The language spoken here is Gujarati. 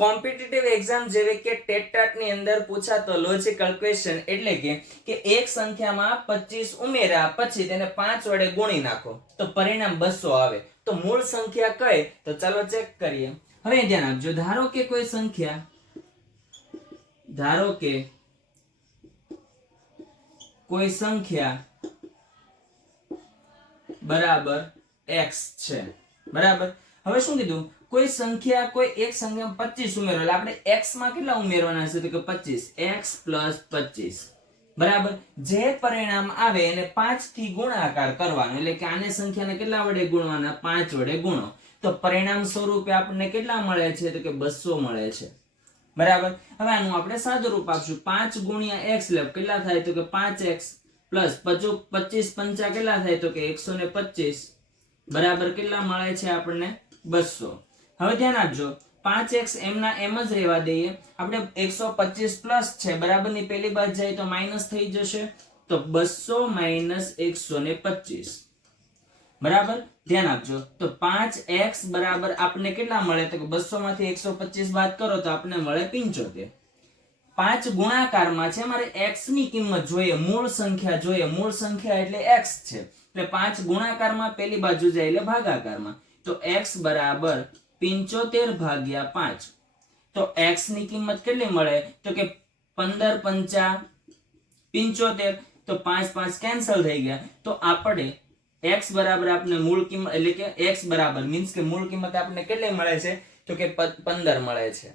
કોમ્પિટિટિવ એક્ઝામ જેવી કે ટેટ ની અંદર પૂછાતો લોજિકલ ક્વેશ્ચન એટલે કે એક સંખ્યામાં 25 ઉમેર્યા પછી તેને 5 વડે ગુણી નાખો તો પરિણામ 200 આવે. તો મૂળ સંખ્યા કઈ? તો ચાલો ચેક કરીએ. હવે ધ્યાન આપજો. ધારો કે કોઈ સંખ્યા બરાબર x છે. બરાબર. હવે શું કીધું? કોઈ એક સંખ્યામાં 25 ઉમેરો એટલે આપણે x માં કેટલા ઉમેરવાના છે? તો કે 25. x + 25. બરાબર. જે પરિણામ આવે એને 5 થી ગુણાકાર કરવાનો એટલે કે આને સંખ્યાને કેટલા વડે ગુણવાના? 5 વડે ગુણો તો પરિણામ સ્વરૂપે આપણને કેટલા મળે છે? તો કે 200 મળે છે. બરાબર. હવે આનું આપણે સાદું રૂપ આપશું. 5 × x એટલે કેટલા થાય? તો કે 5x પ્લસ 25 પંચા કેટલા થાય? તો કે 125. બરાબર. કેટલા મળે છે આપણને? 200. હવે ધ્યાન આપજો. 5x એમના એમ જ રહેવા દઈએ. આપણે 125 પ્લસ છે બરાબર ની પેલી બાજુ જાય તો માઈનસ થઈ જશે તો 200 - 125. બરાબર. ધ્યાન આપજો. તો 5x બરાબર આપણને કેટલા મળે? તો કે 200 માંથી 125 બાદ કરો તો આપણને મળે 75. 5 ગુણાકારમાં છે મારે x ની કિંમત જોઈએ, મૂળ સંખ્યા જોઈએ. મૂળ સંખ્યા એટલે x છે એટલે 5 ગુણાકારમાં પેલી બાજુ જાય એટલે ભાગાકારમાં તો x બરાબર 75/5. તો x ની કિંમત કેટલી મળે? તો કે 15 પંચા 75 તો 5 5 કેન્સલ થઈ ગયા તો આપણે x બરાબર આપણે મૂળ કિંમત એટલે કે x બરાબર મીન્સ કે મૂળ કિંમત આપણને કેટલી મળે છે? તો કે 15 મળે છે.